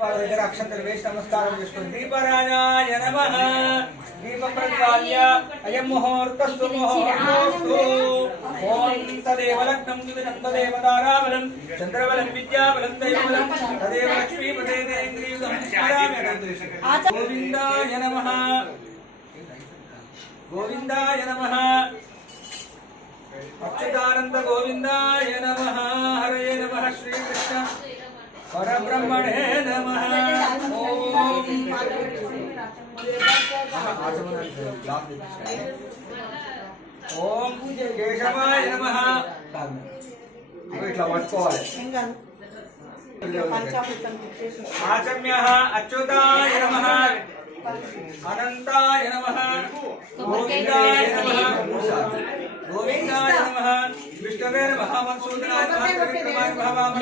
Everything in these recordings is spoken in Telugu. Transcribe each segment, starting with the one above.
వాళ్ళ దగ్గర అక్షంతలు వేసి నమస్కారం చేసుకోండి. దీపరాజాయ నమః. దీపం ప్రజ్వాల్య అయం ముహూర్తస్తు ముహూర్తోస్తు. ఓం తదేవ లగ్నం తదేవ తారాబలం చంద్రబలం విద్యాబలం దైవబలం తదేవ లక్ష్మీపదే దేంద్రియుగం స్మరామి. గోవిందాయ నమః. గోవిందాయ నమః. అచ్యుతానంద గోవిందాయ నమః. హరయే నమః. శ్రీకృష్ణ పరబ్రహ్మణే నమః. ఓం కేశవాయ నమః. ఇట్లా పట్టుకోవాలి. ఆచమ్య అచ్యుతాయ నమః. అనంతాయ నమః. గోవిందాయ నమః. గోవిందాయ నమః. విష్ణవే నమః. మధుసూదనాయ నమః. త్రివిక్రమాయ నమః.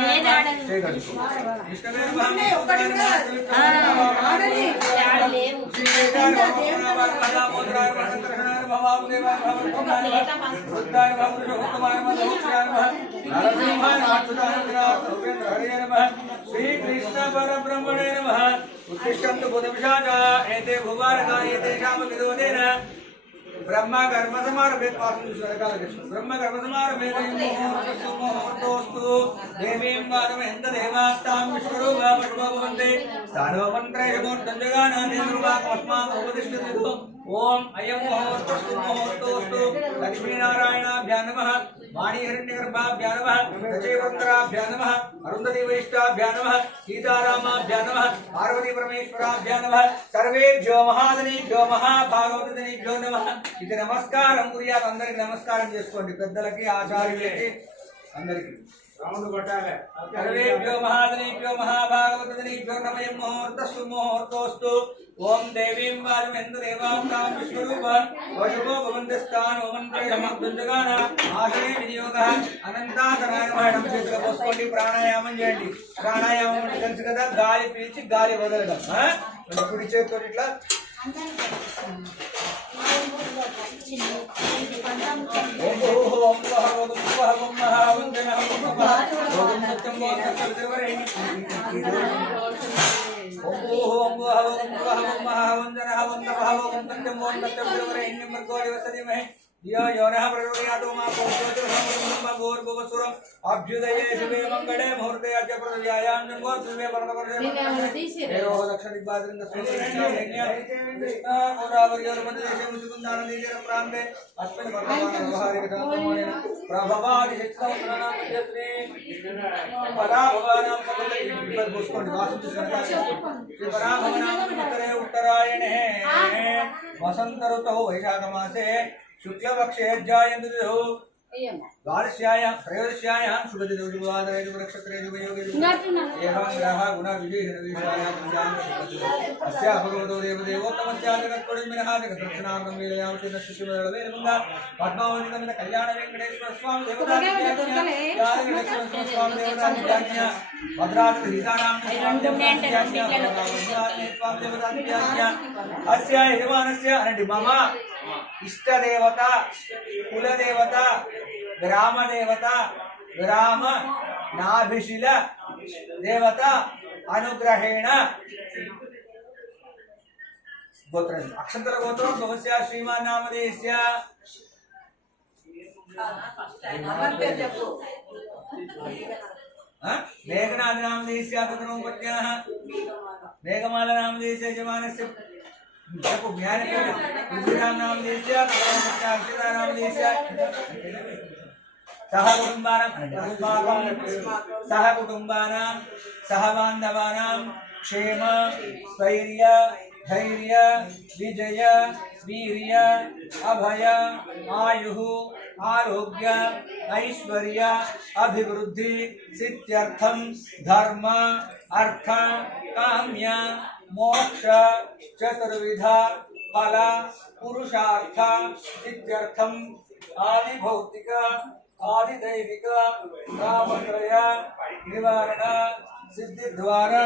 విష్ణవే నమః. శ్రీకృష్ణ పరబ్రహ్మణే నమః. ఉత్తిష్టంతు భూతపిశాచా ఏతే భూభారకా ఏతేషాం విదోదేన బ్రహ్మ కర్మ సమారభే. బ్రహ్మ కర్మ సమారభే. ముహూర్తోస్తు. దేవీం వాదమేంత దేవాస్తాం విశ్వరూప పశుభవంతే. స్థానో మంత్రేషమూర్తం జగానాదేవస్మాదోపతిష్ఠితు. ఓం అయం ముహూర్తోస్తు ముహూర్తోస్తు. లక్ష్మీనారాయణాభ్యా నమః. వాణీహిరణ్యగర్భాభ్యా నమః. రచైవంతరాభ్యా నమః. అరుంధతి వైష్టాభ్యా నమః. సీతారామాభ్యా నమః. పార్వతీ పరమేశ్వరాభ్యా నమః. సర్వేభ్యో మహాదనేభ్యో మహాభాగవతనేభ్యో నమః. ఇది నమస్కారం కుర్యాత్. అందరికి నమస్కారం చేసుకోండి. పెద్దలకి ఆచార్యులకి అందరికి సర్వేభ్యో మహాదనేభ్యో మహాభాగవతనేభ్యో నమః. ముహూర్తస్తు ముహూర్తోస్తు. ఓం దేవీం వాజమేంద్ర దేవాస్తాం విశ్వరూప వశుభో భవంతస్థాన్ ఓమంత్రేషమగ్ధగాన ఆశనే వినియోగః. అనంతాసనాయ నమః. చేతిలో పోసుకోండి. ప్రాణాయామం చేయండి. ప్రాణాయామం అంటే తెలుసు కదా, గాలి పీల్చి గాలి వదలడం. కుడి చేతితో ఇట్లా అభ్యుదయే శుభే మంగళే ముహూర్తే ప్రయాణం ప్రాంతే అస్మిన్ ప్రభవాది ఉత్తరాయణే వసంత ఋతౌ వైశాఖ మాసే శుక్లపక్షే జాయంతు ద్వాదశ్యాయాం త్రయోదశ్యాయాం శుభదినోజువాదరేజు నక్షత్రేజు వయోగేజు ఏవం గ్రహ గుణ విశేషణ విషయాయాం అస్యా భగవతో దేవదేవోత్తమస్యా జగత్పడిమినః జగద్రక్షణార్థం వేదయావతిన శిశువేళవేదముంగా పద్మావతికమిత కళ్యాణ వెంకటేశ్వర స్వామి దేవతానిత్యాజ్ఞ స్వామి దేవతానిత్యాజ్ఞ భద్రాద్రి సీతారామ స్వామి దేవతానిత్యాజ్ఞ అస్యా యజమానస్య అనండి మమ ఇష్టదేవత కులదేవత గ్రామదేవత గ్రామ నాభిశిల దేవత అనుగ్రహేణ గోత్రం అక్షంతర గోత్రం భవస్య శ్రీమాన్ నామధేయస్య మేఘనాథ నామధేయస్య తదనోపజ్ఞాః మేఘమాల నామధేయస్య యజమానస్య देखो ज्ञान के विद्याम नाम देस्या अक्षरा नाम देस्या सह कुटुंबानां अस्माकं सह कुटुंबानां सह बांधवानां क्षेम स्थैर्य धैर्य विजय वीर्य अभय आयुः आरोग्य ऐश्वर्य अभिवृद्धि सिद्ध्यर्थं धर्म अर्थ काम्य मोक्ष चतुर्विध फल पुरुषार्थ सिद्ध्यर्थम आदि भौतिक आदि दैविक कामत्रय निवारण सिद्धि द्वारा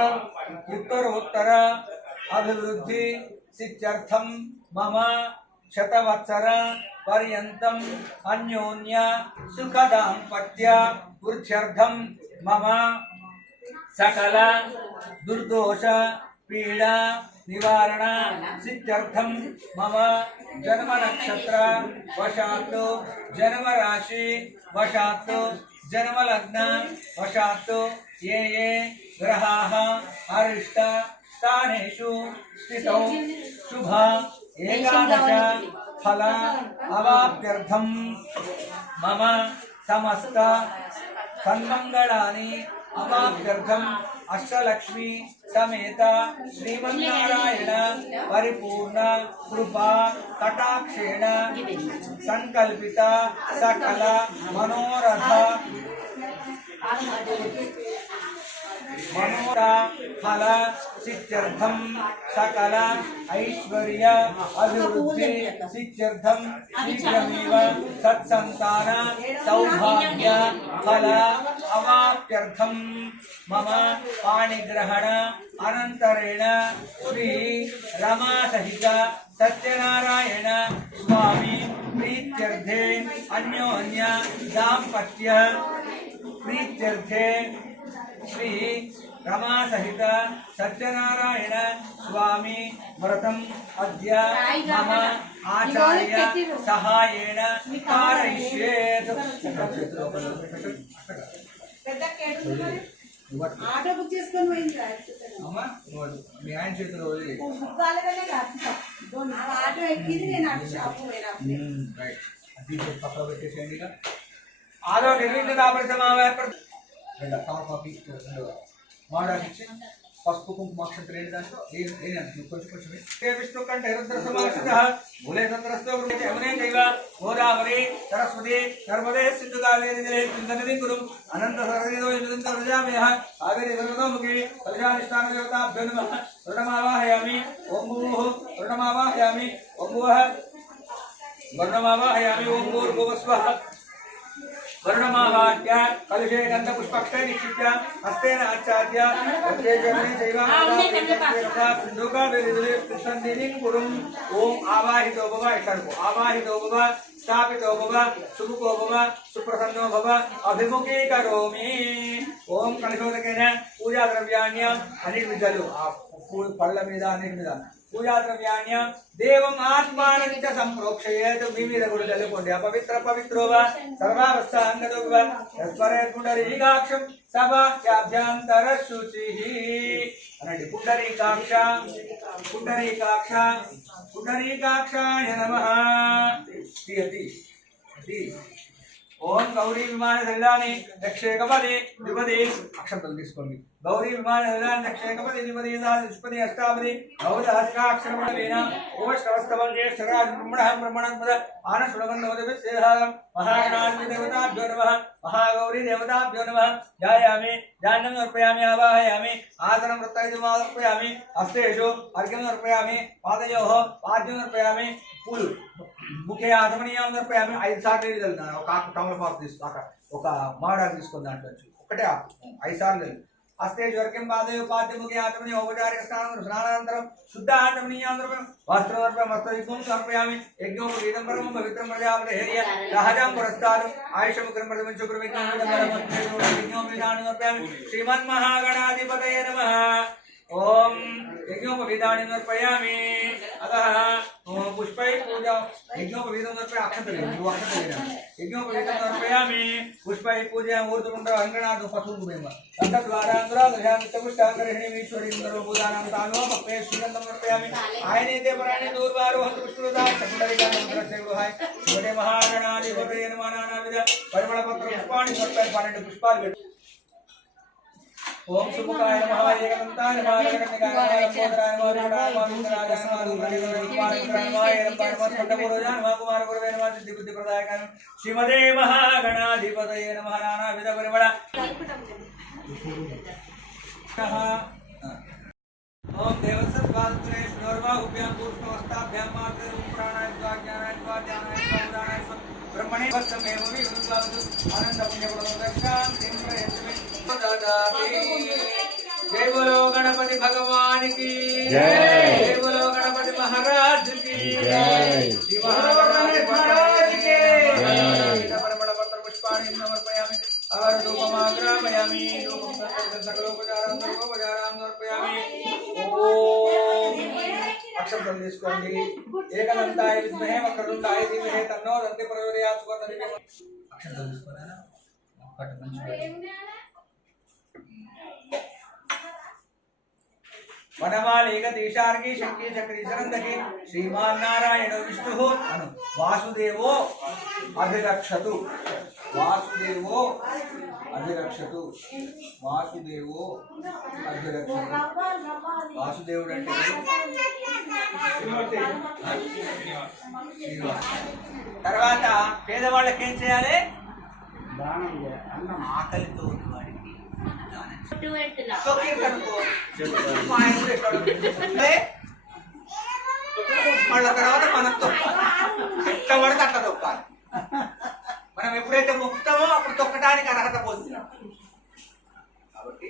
उत्तरोत्तर अभिवृद्धि सिद्ध्यर्थम मम शतवत्सर पर्यंतम अन्योन्य सुखदाम्पत्य वृद्ध्यर्थम मम सकल दुर्दोष पीड़ा निवारण सिद्ध्यर्थम मम जन्म नक्षत्र वशात् जन्म राशि वशात् जन्म लग्न वशात् ये ग्रहाः अरिष्ट स्थानेषु स्थितौ शुभ एकादश फल अवाप्त्यर्थम मम समस्त सन्मंगलानि अवाप्त्यर्थम अष्टलक्ष्मी समेत श्रीमन्नारायण परिपूर्ण कृपा कटाक्षेण संकल्पित सकल मनोरथ फल सिद्ध्यर्थम सकल ऐश्वर्य अभिवृद्धि सिद्ध्यर्थम शीघ्रमेव सत्संतान सौभाग्य फल अवाप्त्यर्थम मम पाणिग्रहण अनंतरेण श्री रमा सहित सत्यनारायण स्वामी प्रीत्यर्थे अन्योन्य दाम्पत्य प्रीत्यर्थे श्री रमा सहित सत्यनारायण स्वामी व्रतम अद्य मम आचार्य सहायेन कारयिष्येत्। ఆటో బుక్ చేసుకొని పోయింది అమ్మా మీ ఆయన చేతిలో ఆటో ఎక్కింది నేను అటు షాపు పోయినా పక్కన పెట్టేసేయండి ఇక ఆరో నిర్విఘ్న పరిసమావేర్పడు కాపీ మాడాకిచ్చి పసుపు కుంకుమాక్షం తెలియని దాంట్లో కొంచెం విష్ణు కంటే రుద్ర సమాశ్రిత మూలే చంద్రస్తో యమునే చైవ గోదావరి సరస్వతి నర్మదే సింధు కావేరి జలే చింతనది కురు అనంత సరదేదో యుదంత ప్రజామేహ కావేరి సర్వతోముఖి కలశానిష్టాన దేవతాభ్యో నమః వర్ణమావాహయామి ఓం భూః వర్ణమావాహయామి ఓం భువః వర్ణమావాహయామి ఓం భూర్భువస్వః वर्णमावाद्य कलशे गंध पुष्पक्षे निक्षिप्य हस्तेन आच्छाद्य वज्रेजने चैव सिंधुका वेदिले संदिनिं कुरुं ओम आवाहितो भव इषर्को आवाहितो भव स्थापितो भव सुमुखो भव सुप्रसन्नो भव अभिमुखी करोमि ओम कलशोदकेन पूजा द्रव्याण्य अनिर्मितलु पళ్ళ మీద అన్నిటి మీద पूजा द्रव्याण्य देवं आत्मानंच संप्रोक्षयेत మీ మీద కూడా చల్లుకోండి అపవిత్ర పవిత్రో వ సర్వావస్థ అంగదో వ యస్పరేత్ పుండరీకాక్షం సభాభ్యంతర శుచిః అనండి పుండరీకాక్ష పుండరీకాక్ష పుండరీకాక్షాయ నమః తీయతి ఓం గౌరీ విమాన దళాని దక్షేకపది ద్విపది అక్షంతలు తీసుకోండి గౌరీ విమాన దళాని దక్షేకపది ద్విపది నిష్పది అష్టాపది గౌరహస్కాక్షరమణ ఓమశ్రవస్తవం జ్యేష్ఠరాజ బ్రహ్మణ బ్రహ్మణస్పద ఆనశులగంధోదభి శ్రీధారం మహాగణాధిపతి దేవతాభ్యో నమః మహాగౌరీ దేవతాభ్యో నమః ధ్యాయామి ధ్యానం సమర్పయామి ఆవాహయామి ఆసనం వృత్తైదుమార్పయామి హస్తేషు అర్ఘ్యం సమర్పయామి పాదయోః పాద్యం సమర్పయామి పూలు ముఖ్య ఆసమనీయం సమర్పయామి 5 సార్లు చల్లుతాను ఒక ఆకు తమలపాకు తీసుకున్నాక ఒక మామిడాకు తీసుకుని దాంట్లో ఒకటే 5 సార్లు हस्तेषु अर्घ्यं पादयोः पाद्यमुखे आचमनीय औपचारिक स्नानानन्तरं शुद्ध आचमनीयं वस्त्रमर्पयामि वस्त्रयुक्तं समर्पयामि यज्ञोपवीतं परमं पवित्रं प्रजापते हेर्य सहजं पुरस्तारम् आयुषमुखं प्रथमञ्चुकुर्विज्ञोपवीतानि समर्पयामि श्रीमन्महागणाधिपतये नमः ओम यज्ञोपवीतानि समर्पयामि अतः पुष्पैः पूजा यज्ञोपवीतं समर्पयामि अक्षतलेन यज्ञोपवीतं समर्पयामि पुष्पैः पूजयामि ऊर्ध्वपुण्ड्र अङ्गणादो पशुभूमेव तद्वारान्तरादशान्तपुष्टाङ्गरेणीश्वरीन्द्रभूतानां तानो भक्ते श्रीगन्धं समर्पयामि आयनेते पराणे दूर्वारोहन्तु पुष्पदाय शिवते महागणाधिपतये नमः नानाविध परिमलपत्र पुष्पाणि समर्पयामि 12 पुष्पाలు ओम सुमुखाय नमः एकदन्ताय नमः गणकनिकाय नमः लंबोदराय नमः रुद्राय नमः रुद्राय नमः रुद्राय नमः स्फटिकपूर्वजाय नमः कुमारपूर्वे नमः सिद्धिबुद्धिप्रदायकाय नमः श्रीमते महागणाधिपतये नमः नानाविध परिमल ओम देवसत्वात्रे श्लोर्वाहुभ्यां पुष्पवस्ताभ्यां मातृ प्राणाय स्वाज्ञानाय स्वाध्यानाय स्वादानाय ब्रह्मणे वस्तमेव विभूतावतु आनन्दपुण्यप्रदक्षां तिम्प्रयत्मे जय बोलो गणपति भगवान की जय बोलो गणपति महाराज की जय श्री महागणपति महाराज की जय परमल पत्र पुष्पाणि समर्पयामि और धूपमाग्रामयामि धूपं सकलोपचारां सर्वोपचारां समर्पयामि। ओम अक्षरं తీసుకోండి। ఏకదంతాయ విద్మహే వక్రతుండాయ ధీమహి తన్నో దంతి ప్రచోదయాత్ సువర్ణదివ్యం। అక్షరం తీసుకోరా ఒక్కటి మంచిది। वनमालिक देशार्गी शक्ति चक्री सरंदकी श्रीमान नारायण विष्णु अनु वासुदेवो अभिरक्षतु वासुदेवो अभिरक्षतु वासुदेवो अभिरक्षतु वासुदेवुडु అంటే తర్వాత పేదవాళ్ళకి ఏం చేయాలి దానం చేయాలి ఆకలితో ఉన్నవాడికి మళ్ళీ తర్వాత మనం తొక్కాలి ఎట్లా పడితే అట్లా తొక్కాలి మనం ఎప్పుడైతే మొక్కుతామో అప్పుడు తొక్కడానికి అర్హత పొందుతున్నాం కాబట్టి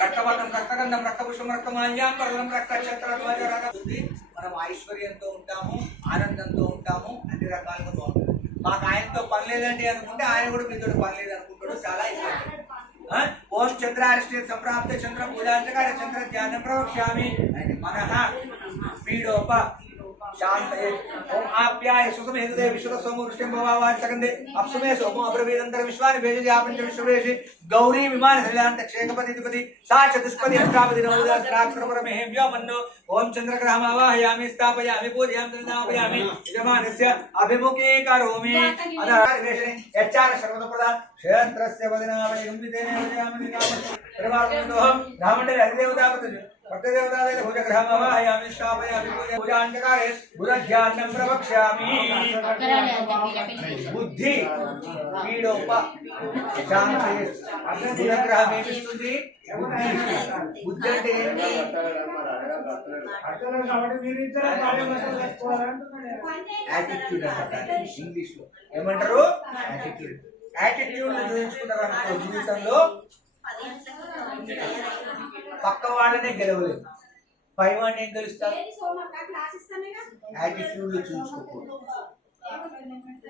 రక్తవర్ణం రక్తగంధం రక్తపుష్పం రక్తమాల్యం పర్వం రక్తక్షత్రధ్వజ మనం ఐశ్వర్యంతో ఉంటాము ఆనందంతో ఉంటాము అన్ని రకాలుగా బాగుంటుంది మాకు ఆయనతో పని లేదండి అనుకుంటే ఆయన కూడా మీతో పని లేదు అనుకుంటాడు చాలా ఇష్టం ఓం చంద్రారిష్టే సంప్రాప్తే చంద్ర పూజాంచకార చంద్ర ధ్యానం ప్రవక్ష్యామి మనః పీడోప शांतये ओम आप्याय सुसमेधे विश्वसमूर्ष्टं भवावाच सकंदे अपसमे सोमो अब्रवीदंतर विश्वानि भेजे आपंच विश्वेशि गौरी विमान हरिलांत क्षेकपतिपति सा चतुष्पति अष्टापति नवदश सहस्र परमेभ्यो वन्दो ओम चंद्रग्रहमावाहयामि स्थापयामि पूजयामि तन्नापयामि यजमानस्य अभिमुखे करोमि अधरेशने यच्चार सर्वतप्रदा क्षेत्रस्य वदनावय गम्भितेन वदयामि निकामः परिवारबन्धोहं ब्राह्मणेर अधिदेवतापति भक्तदेवतादेव भुजग्रहमावाहयामि स्थापयामि पूजाञ्चकारे बुधध्यानं प्रवक्ष्यामि बुद्धि पीडोप शांति बुधग्रहमे विष्णुति बुद्धि बुद्धि అంటే అర్థం కాబట్టి మీరు ఇద్దరు కార్యమర్తలు యాటిట్యూడ్ అంటారు ఇంగ్లీష్ లో ఏమంటారు యాటిట్యూడ్ చూపించుకున్నారు అనుకో జీవితంలో పక్క వాళ్ళనే గెలవలేదు పై వాడిని ఏం గెలుస్తారు యాటిట్యూడ్ చూసుకోకూడదు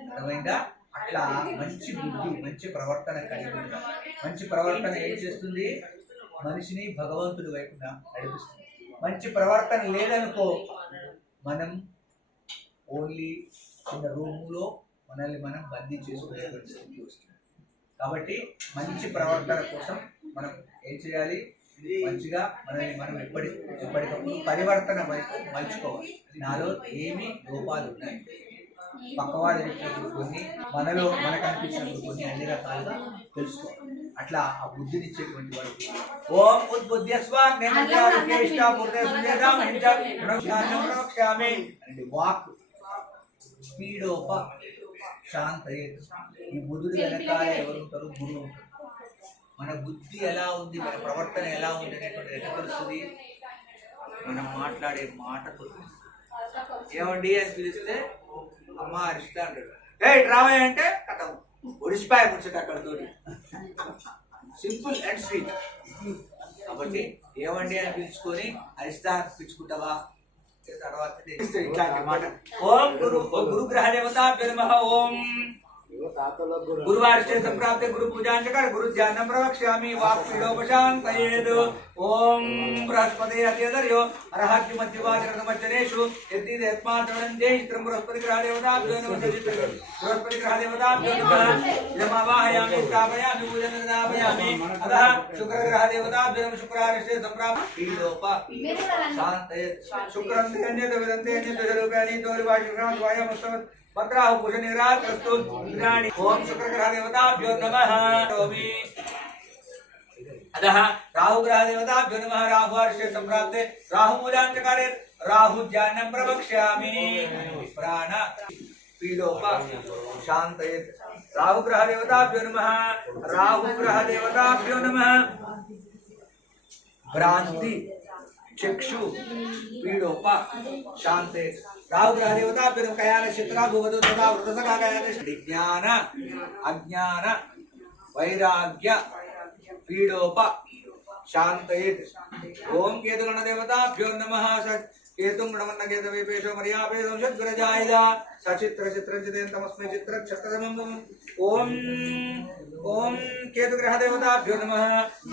అర్థమైందా అట్లా మంచి బుద్ధి మంచి ప్రవర్తన కలిగి ఉండాలి మంచి ప్రవర్తన ఏం చేస్తుంది మనిషిని భగవంతుడి వైపున నడిపిస్తుంది మంచి ప్రవర్తన లేదనుకో మనం ఓన్లీ చిన్న రూములో మనల్ని మనం బందీ చేసుకునే పరిస్థితి వస్తుంది కాబట్టి మంచి ప్రవర్తన కోసం మనం ఏం చేయాలి మంచిగా మనల్ని మనం ఎప్పటికప్పుడు పరివర్తన వైపు మలుచుకోవాలి నాలో ఏమి లోపాలు ఉన్నాయి పక్కవాడు చెప్పినప్పుడు కొన్ని మనలో మనకు అనిపించినప్పుడు కొన్ని అన్ని రకాలుగా తెలుసుకోవాలి అట్లా ఆ బుద్ధినిచ్చేటువంటి వాడు ఓం వాక్ స్పీడోప శాంతయే ఈ బుద్ధుడు వెనకాల ఎవరు ఉంటారు గురువు ఉంటారు మన బుద్ధి ఎలా ఉంది మన ప్రవర్తన ఎలా ఉంది అనేటువంటి ఎట్లా తెలుస్తుంది మనం మాట్లాడే మాటతో ఏమండి అని పిలిస్తే అమ్మ అరిష్ట అంటాడు ఏ డ్రామా అంటే కథ ఒడిసిపాయ ముచ్చట అక్కడతోటి సింపుల్ అండ్ స్వీట్ కాబట్టి ఏమండి అని పిలుచుకొని అరిష్ట పిలుచుకుంటావా తర్వాత ఇట్లాంటి మాట ఓం గురుగ్రహ దేవతాభ్యో నమః ఓం गुरुवार संप्राप्ते गुरु पूजांचकर गुरु ध्यानं प्रवक्ष्यामि वाक्पीडोपशान्तयेत् ओम बृहस्पति अत्यदर्यो अरहत्य मध्यवाचरणमज्जनेषु यदि यत्मात्रवन्दे चित्रं बृहस्पति ग्रह देवताभ्यो नमः बृहस्पति ग्रह देवताभ्यो नमः इदमावाहयामि स्थापयामि पूजनापयामि अतः शुक्र ग्रह देवताभ्यो नमः शुक्रार्षे संप्राप्ते पीडोप शान्तयेत् शुक्रं तेन्यत विदन्ते न्यतरूपाणि तोरिवाशिग्रहं वायमस्तवत् पत्राहु पुषनिरात प्रस्तुत विराणि ओम शुक्र ग्रह देवताभ्यो नमः रोमि अतः राहु ग्रह देवताभ्यो नमः राहुवर्षे संप्राप्ते राहु मूलांचकारे राहु ज्ञानं प्रवक्ष्यामि प्राण पीडोप शान्तयेत् राहु ग्रह देवताभ्यो नमः राहु ग्रह देवताभ्यो नमः भ्रांति चक्षु पीडोप शान्तयेत् राहु ग्रह देवता फिर कयान चित्रा भूवतो तथा वृतसका कयान ज्ञान अज्ञान वैराग्य पीडोप शांतयेत् ओम केतुगण देवताभ्यो नमः केतुं ब्रह्मण्य केतवेपेशो मर्यापेशो षड्विरजायदा सचित्र चित्रंचितेन तमस्मै चित्रक्षत्रसमं ओम ओम केतुग्रह देवताभ्यो नमः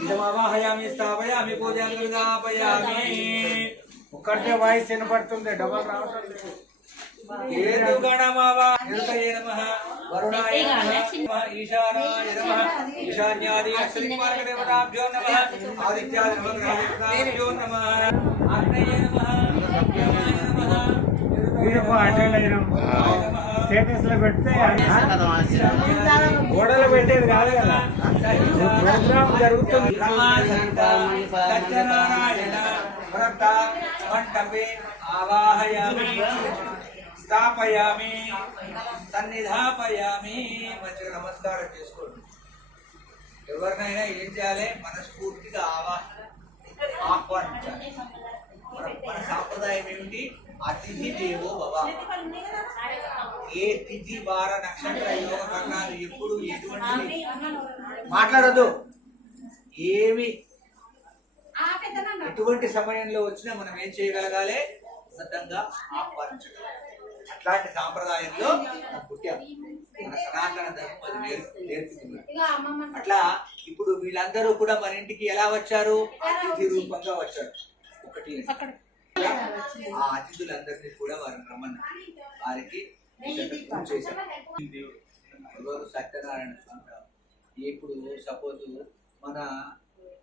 इदमावाहयामि स्थापयामि पूजां कृतापयामि ఒక్కటే వాయిస్ వినపడుతుంది డబల్ రావటం केतुगणमावाहये नमः वरुणाय नमः ईशानाय नमः ईशान्यादि अक्षरिमार्गदेवताभ्यो नमः आदित्यादि नवग्रहदेवताभ्यो नमः आग्नेये नमः స్టేటస్ లో పెడితే గోడలు పెట్టేది కాదు కదా ప్రోగ్రామ్ జరుగుతుంది సత్యనారాయణ వ్రత మండపే ఆవాహయామి స్థాపయామి సన్నిధాపయామి. మంచిగా నమస్కారం చేసుకోండి. ఎవరినైనా ఏం చేయాలి? మనస్ఫూర్తిగా ఆహ్వానించాలి. మన సాంప్రదాయం ఏమిటి? అతిథి దేవో భవ. ఏ తిథి వార నక్షత్ర యోగ కర్ణాలు ఎప్పుడు ఎటువంటి మాట్లాడద్దు. ఏమి ఎటువంటి సమయంలో వచ్చినా మనం ఏం చేయగలగాలి? ఉన్నతంగా ఆహ్వానించగలగాలి. అట్లాంటి సాంప్రదాయంలో పుట్టాం. మన సనాతన ధర్మం అది నేర్పుతున్నారు. అట్లా ఇప్పుడు వీళ్ళందరూ కూడా మన ఇంటికి ఎలా వచ్చారు? అతిథి రూపంగా వచ్చారు. ఒకటి ఆ అతిథులందరినీ కూడా వారిని రమ్మన్నారు. వారికి చేశారు. ఎవరు? సత్యనారాయణ స్వామి. ఇప్పుడు సపోజ్ మన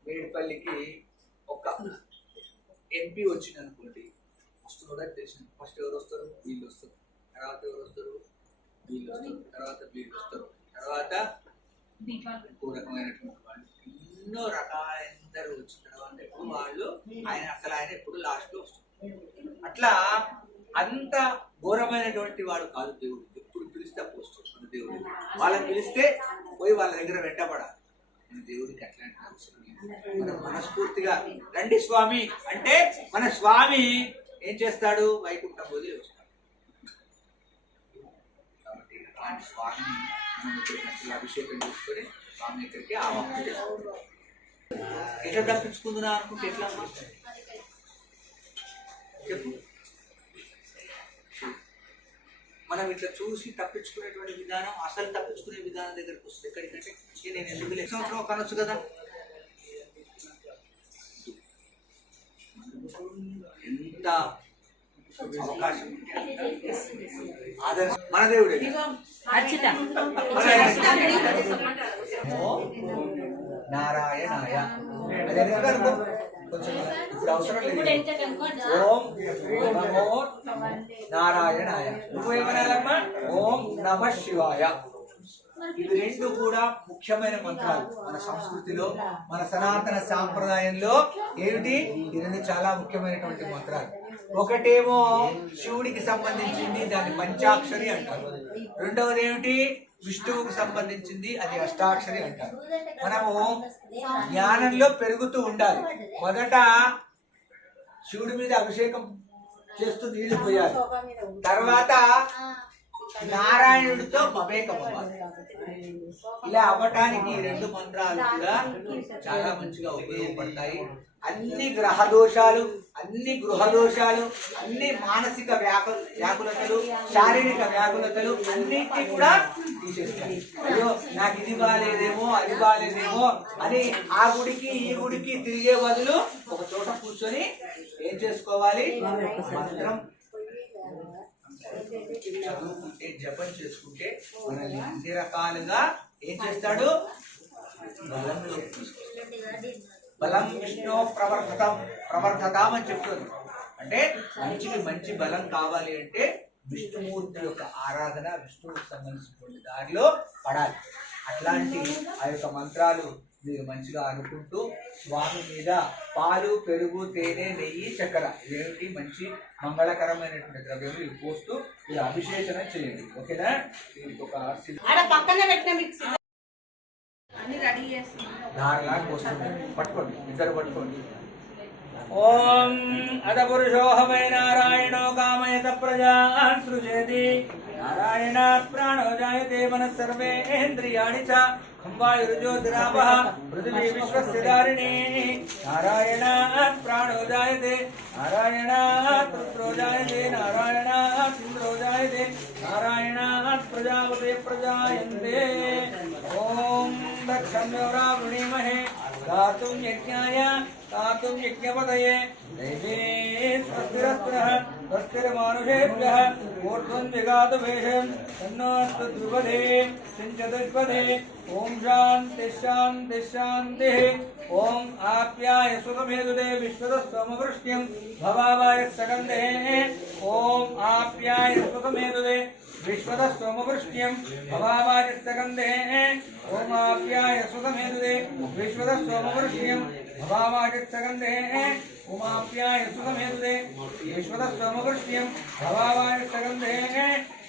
మేడిపల్లికి ఒక ఎంపీ వచ్చింది అనుకోండి. వస్తున్నారా తెలిసింది. ఫస్ట్ ఎవరు వస్తారు? వీళ్ళు వస్తారు. తర్వాత ఎవరు వస్తారు? వీళ్ళు వస్తారు. తర్వాత వీళ్ళు వస్తారు. తర్వాత ఇంకో రకమైనటువంటి వాళ్ళు ఎన్నో రకాలందరూ వచ్చిన తర్వాత ఎప్పుడు వాళ్ళు ఆయన ఎప్పుడు లాస్ట్ లో వస్తారు. అట్లా అంత ఘోరమైనటువంటి వాడు కాదు దేవుడు. ఎప్పుడు పిలిస్తే అప్పుడు వస్తాడు మన దేవుడు. వాళ్ళని పిలిస్తే పోయి వాళ్ళ దగ్గర వెంటపడాలి. మన దేవుడికి అట్లాంటి అవసరం లేదు. మనం మనస్ఫూర్తిగా రండి స్వామి అంటే మన స్వామి ఏం చేస్తాడు? వైకుంఠం వదిలి వస్తాడు. కాబట్టి అలాంటి స్వామిని మనం ఇక్కడ అభిషేకం చేసుకొని స్వామి దగ్గరికి ఆవాహన చేసుకోవాలి. ఎట్లా తప్పించుకుందా అనుకుంటే ఎట్లా చెప్పు. మనం ఇట్లా చూసి తప్పించుకునేటువంటి విధానం, అసలు తప్పించుకునే విధానం దగ్గరికి వస్తుంది. ఎక్కడికంటే నేను ఎందుకు సంవత్సరం కనొచ్చు కదా. ఎంత అవకాశం ఆదర్శ మన దేవుడే. నారాయణాయ అదే కొంచెం ఇప్పుడు అవసరం లేదు. ఓం నమో నారాయణాయ. నువ్వేమనాలమ్మా? ఓం నమ శివాయ. ఇవి రెండు కూడా ముఖ్యమైన మంత్రాలు మన సంస్కృతిలో, మన సనాతన సాంప్రదాయంలో. ఏమిటి? ఈ రెండు చాలా ముఖ్యమైనటువంటి మంత్రాలు. ఒకటేమో శివుడికి సంబంధించింది, దాన్ని పంచాక్షరి అంటారు. రెండవది ఏమిటి? విష్ణువుకు సంబంధించింది, అది అష్టాక్షరి అంటారు. మనము జ్ఞానంలో పెరుగుతూ ఉండాలి. మొదట శివుడి మీద అభిషేకం చేస్తూ నీళ్లు పోయాలి. తర్వాత నారాయణుడితో మమేకం అవ్వాలి. ఇలా అవ్వటానికి రెండు మంత్రాలు కూడా చాలా మంచిగా ఉపయోగపడతాయి. అన్ని గ్రహ దోషాలు, అన్ని గృహ దోషాలు, అన్ని మానసిక వ్యాకులతలు, శారీరక వ్యాకులతలు అన్నిటినీ కూడా తీసేస్తాయి. అయ్యో నాకు ఇది బాగాలేదేమో, అది బాగాలేదేమో అని ఆ గుడికి ఈ గుడికి తిరిగే బదులు ఒక చోట కూర్చొని ఏం చేసుకోవాలి? మంత్రం చదువుకుంటే, జపం చేసుకుంటే మనల్ని అన్ని రకాలుగా ఏం చేస్తాడు? బలంలో బలం విష్ణు ప్రవర్ధతాం అని చెప్తుంది. అంటే మంచికి మంచి బలం కావాలి అంటే విష్ణుమూర్తి యొక్క ఆరాధన, విష్ణువుకి సంబంధించినటువంటి దారిలో పడాలి. అట్లాంటి ఆ యొక్క మంత్రాలు మీరు మంచిగా అనుకుంటూ స్వామి మీద పాలు, పెరుగు, తేనె, నెయ్యి, చక్కెర ఇవేమిటి మంచి మంగళకరమైనటువంటి ద్రవ్యములు ఇవి పోస్తూ మీరు అభిషేచన చేయండి. ఓకేనా? దీనికి ఒక దారిలాగా పోస్తుంది. పట్టుకోండి, ఇద్దరు పట్టుకోండి. ओम अदपुरुषो हवै नारायणो कामयत प्रजान् सृजेति नारायणात् प्राणो जायते मनः सर्वेन्द्रियाणि च खम्बायुर्ज्योतिरापः पृथिवी विश्वस्य धारिणी नारायणात् प्राणो जायते नारायणात् रुद्रो जायते नारायणात् इन्द्रो जायते नारायणात् प्रजापते प्रजायन्ते ओम दक्षिणो रावृणीमहे गातुं यज्ञाय गातुं यज्ञपतये दैवे स्वस्तिरस्त्रः स्वस्तिर्मानुषेभ्यः ऊर्ध्वं विगातुभेषं तन्नोऽस्तु द्विपदे सिञ्चतुष्पदे ॐ शान्तिः शान्तिः शान्तिः ॐ आप्याय सुखमेदुदे विश्वतस्त्वमवृष्ट्यं भवावाय सगन्धे ॐ आप्याय सुखमेदुदे विश्वतस्त्वमवृष्ट्यं भवावाय सगन्धे ॐ आप्याय सुखमेदुदे विश्वतस्त्वमवृष्ट्यं भवावाय सगन्धे उमाप्याय सुखमेदुदे विश्वतस्त्वमवृष्ट्यं भवावाय सगन्धे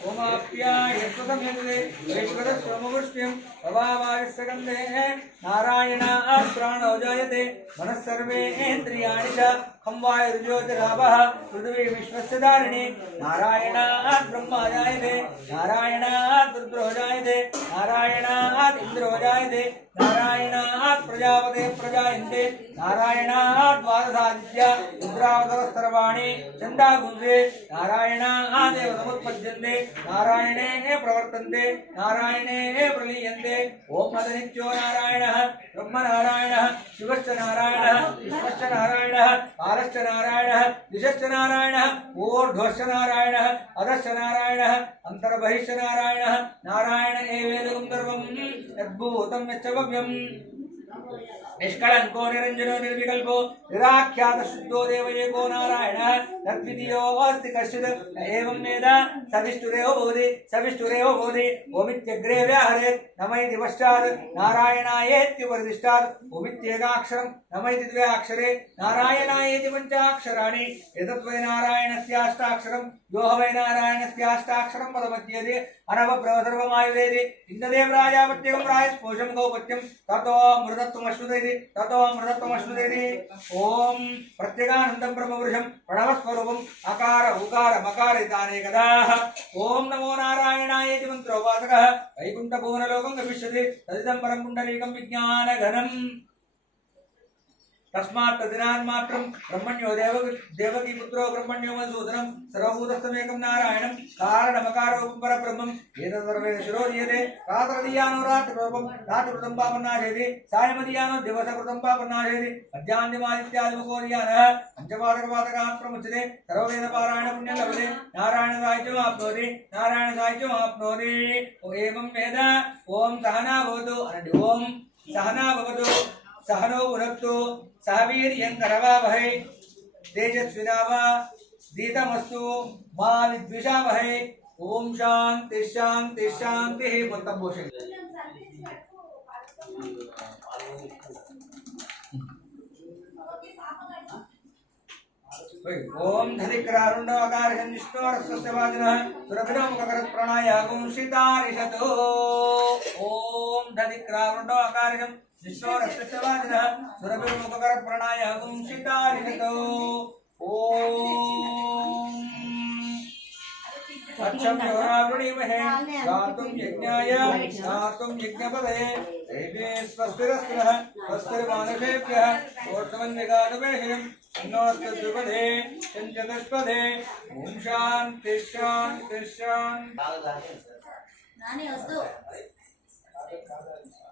उमाप्याय सुखमेदुदे विश्वतस्त्वमवृष्ट्यं भवावाय सगन्धे नारायणात् प्राणो जायते मनः सर्वेन्द्रियाणि च खम्बायुर्ज्योतिरापः पृथिवी विश्वस्य धारिणी नारायणात् ब्रह्मा जायते नारायणात् रुद्रो जायते नारायणात् इन्द्रो जायते नारायणात् प्रजापते प्रजायन्ते नारायणात् द्वादशादित्या रुद्रावतरस्तर्वाणि चण्डागुंसे नारायणादेव समुत्पद्यन्ते नारायणे प्रवर्तन्ते नारायणे प्रलीयन्ते ओम मदनित्यो नारायणः ब्रह्मनारायणः शिवश्च नारायणः विष्णुश्च नारायणः कालश्च नारायणः दिशश्च नारायणः ऊर्ध्वश्च नारायणः अधश्च नारायणः अन्तर्बहिश्च नारायणः नारायण एवेदं सर्वं यद्भूतं यच्च भव्यम् निष्कलंको निरंजनो निर्विकल्पो निराख्यात शुद्धो देव एको नारायणः तद्वितीयो अस्ति कश्चित् एवं वेद सविष्टुरेव भवति ओमित्यग्रे व्याहरेत् नमैति पश्चात् नारायणायेत्युपरिष्टात् ओमित्येकाक्षरं नमैति द्वे अक्षरे नारायणायेति पञ्चाक्षराणि एतद्वै नारायणस्याष्टाक्षरं यो वै नारायणस्याष्टाक्षरं पदमध्येति अनवब्रह्मसर्वमायुवेदि इन्ददेव राजापत्यं रायस्पोषं गौपत्यं ततो मृतत्वमश्नुदेति ओम प्रत्यगानन्दं ब्रह्मपुरुषं प्रणवस्वरूपम् अकार उकार मकारितानेकदाः ओम नमो नारायणायेति मन्त्रोपासकः वैकुण्ठभुवनलोकं गमिष्यति तदिदं परं पुण्डरीकं विज्ञानघनम् तस्मात् तदिनान्मात्रं ब्रह्मण्यो देवकी पुत्रो ब्रह्मण्यो मधुसूदनं सर्वभूतस्थमेकं नारायणं कारणमकारोपं परब्रह्मम् एतत् सर्वे शिरोदीयते रात्रदीयानो रात्रिरूपं रात्रिकृतं पापन्नाशयति सायमदीयानो दिवसकृतं पापन्नाशयति मध्याह्नमादित्यादिमुखोदीयानः पञ्चपादकपादकात् प्रमुच्यते सर्ववेदपारायण पुण्यं लभते नारायणसाहित्यमाप्नोति एवं वेद ओम सहना भवतु ओम सहना भवतु सहनो भुनक्तु सह वीर्यं करवावहै तेजस्विनावधीतमस्तु मा विद्विषावहै ओम शांति शांति शांति मोत्तं पोषे ओम धरिक्रारुण्डवकारं विष्णोरस्वस्य वाजिनः सुरभिनमुखकरत् प्रणयागुं सीतारिषतो ओम धरिक्रारुण्डवकारं विष्णोरस्वस्य वाजिनः सुरभिनमुखकरत् प्रणयागुं सीतारिषतो ओम अच्छं योरावृणीमहे गातुं यज्ञाय गातुं यज्ञपदये देवे स्वस्तिरस्त्रः स्वस्तिर्मानुषेभ्यः ऊर्ध्वं विगातुभेषं तन्नोऽस्तुद्विपदे चतुष्पदे ॐ शान्तिः शान्तिः शान्तिः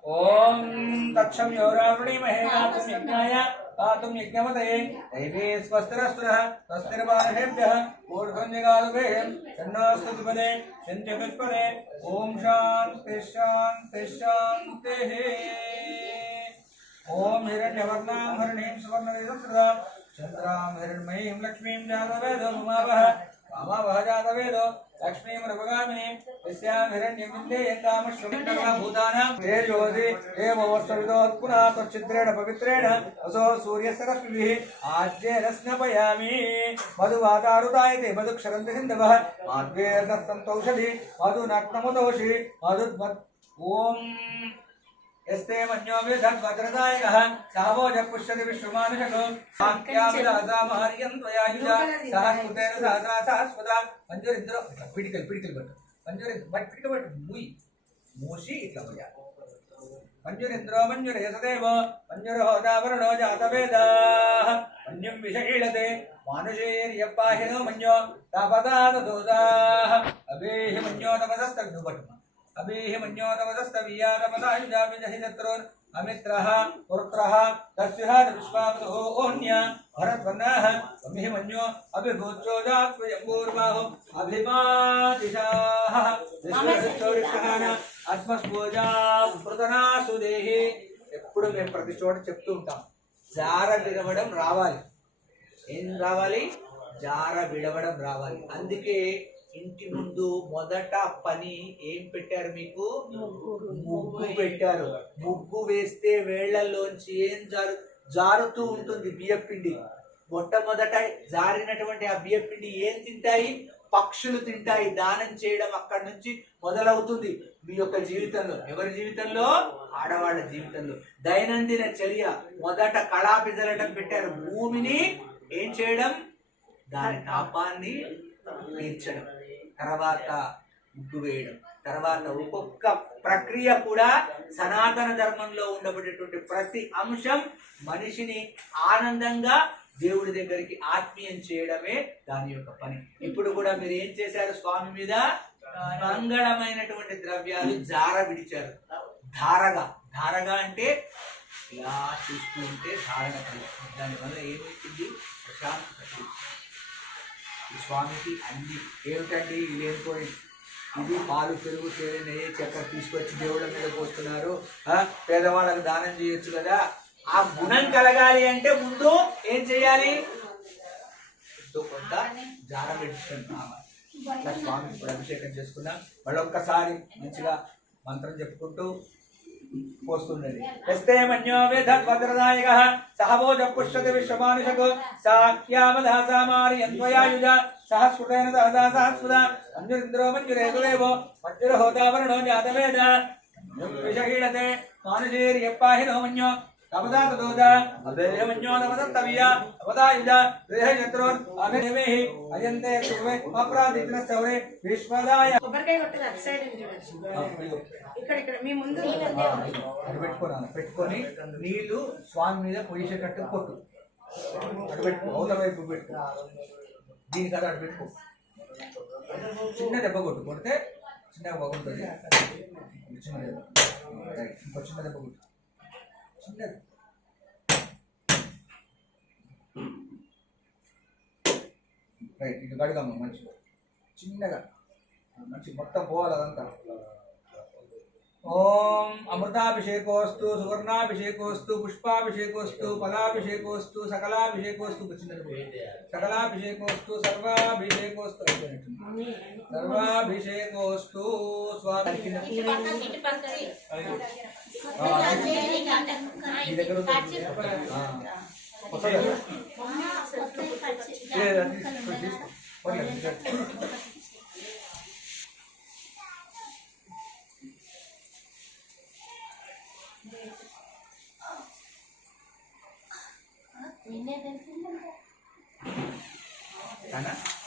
ओम तक्षं योरावृणीमहे गातुं यज्ञाय गातुं यज्ञपदये दैवे स्वस्तिरस्त्रः स्वस्तिर्मानुषेभ्यः ऊर्ध्वं विगातुभेषं तन्नोऽस्तुद्विपदे चतुष्पदे ॐ शान्तिः शान्तिः शान्तिः ओम हिरण्यवर्णां हरिणीं सुवर्णदेशस्रदां चन्द्रां हिरण्मयीं लक्ष्मीं जातवेदो ममावह जातवेदो लक्ष्मीं रघुगामिनीं यस्यां हिरण्यं विन्देयं कामश्वमण्डला भूतानां तेजोसि एव वस्तुविदोत्पुना त्वच्छिद्रेण पवित्रेण असो सूर्यस्य रश्मिभिः आज्येन स्नपयामि मधुवातारुतायते मधुक्षरन्ति सिन्धवः माध्वेर्दत्तन्तौषधि मधुनक्तमुदोषि मधुद्मत् ओम यस्ते मन्यो विधद्वज्रदायकः सावोज पुष्यति विश्वमानुषको साख्याविदासामहर्यं त्वयायुजा सहस्कृतेन सहस्रा सहस्वदा मंजूरिंद्रो पिटिकल बट पिटिकल मुई मूसी इट्ला भया मंजूरिंद्रो मंजूरे सदेव मंजूर होदावरणो जातवेदाः मन्यं विषकीलते मानुषेर्यपाहिनो मन्यो तापदात दोदाः अभेहि मन्यो तमसस्तग्नुपट्मा अभेहि मन्यो तमसस्तवियातमदायुजा विजहितत्रोन् अमित्रः पुत्रः तस्यः विश्वावतो ओन्य भरतवर्णः अमिहि मन्यो अभिभूचोजात्वयम्बूर्बाहो अभिमादिशाः విశ్వవిశ్వవిశ్వహాన ఆత్మస్పోజా ప్రదనా సుదేహి. ఎప్పుడు మేము ప్రతి చోట చెప్తూ ఉంటాం, జార విడవడం రావాలి. ఏం రావాలి? జార విడవడం రావాలి. అందుకే ఇంటి ముందు మొదట పని ఏం పెట్టారు? మీకు ముగ్గు పెట్టారు. ముగ్గు వేస్తే వేళ్లలోంచి ఏం జారుతూ ఉంటుంది? బియ్యపిండి. మొట్టమొదట జారినటువంటి ఆ బియ్యపిండి ఏం తింటాయి? పక్షులు తింటాయి. దానం చేయడం అక్కడి నుంచి మొదలవుతుంది మీ యొక్క జీవితంలో. ఎవరి జీవితంలో? ఆడవాళ్ళ జీవితంలో. దైనందిన చర్య మొదట కళాపి జరగడం పెట్టారు. భూమిని ఏం చేయడం? దాని తాపాన్ని తీర్చడం. తర్వాత ముగ్గు వేయడం. తర్వాత ఒక్కొక్క ప్రక్రియ కూడా సనాతన ధర్మంలో ఉండబడేటువంటి ప్రతి అంశం మనిషిని ఆనందంగా దేవుడి దగ్గరికి ఆత్మీయం చేయడమే దాని యొక్క పని. ఇప్పుడు కూడా మీరు ఏం చేశారు? స్వామి మీద మంగళమైనటువంటి ద్రవ్యాలు జార విడిచారు. ధారగా అంటే ఇలా చూస్తూ ఉంటే ధారణ కలుగుతుంది. దానివల్ల ఏమవుతుంది? ప్రశాంతత. స్వామికి అన్ని ఏమిటండి లేనిపోయి ఇది పాలు పెరుగు తేనె నెయ్యి చక్కెర తీసుకొచ్చి దేవుళ్ళ మీద పోస్తున్నారు. పేదవాళ్ళకు దానం చేయొచ్చు కదా. ఆ గుణం కలగాలి అంటే ముందు ఏం చేయాలి? కొంత జార మెడిటేషన్ కావాలి. అట్లా స్వామికి ఇప్పుడు అభిషేకం చేసుకున్నాం. మళ్ళొక్కసారి మంచిగా మంత్రం చెప్పుకుంటూ పోస్తున్నది. ఎస్తే మన్యో వేదద్వజ్రదాయకః సహవోజ పుష్యతి విశ్వమానుషకు సాఖ్యామదాసామారియం త్వయాయుజ సహస్కృతేన సహసా సహస్వదా మంజురింద్రో మంజురేతుదేవో మంజురహోతావరణో జాతవేద విషహీడతే మానుషేర్యప్పాహినో మన్యో తపదాత దోద అభేయ మన్యో తపదత్తవియ అవదాయుజ దేహయత్రోన్ అభిదేవేహి అయంతే సువే అప్రాదిత్న సౌరే విశ్వదాయ. కొబ్బరికాయ కొట్టదు అటు సైడ్ చూడొచ్చు. ఇక్కడ మీ ముందు పెట్టుకొని నీళ్లు స్వామి మీద పోయేటట్టు కొట్టు. అటు పెట్టుకో, అవతల వైపు పెట్టుకో. దీని కదా అటు పెట్టుకో. చిన్న దెబ్బ కొట్టు. కొడితే చిన్నగా బాగుంటుంది. చిన్న దెబ్బ. ఇంకో చిన్న దెబ్బ కొట్టు. చిన్నది. రైట్. ఇది కడుగమ్మ మంచిగా చిన్నగా మంచి మొత్తం పోవాలి అదంతా. ఓం అమృతాభిషేకోస్తు సువర్ణాభిషేకోస్తు పుష్పాభిషేకోస్తు ఫలాభిషేకోస్తు సకలాభిషేకోస్తు. సకలాభిషేకోస్తు సర్వాభిషేకోస్తు సర్వాభిషేకోస్తు. స్వామి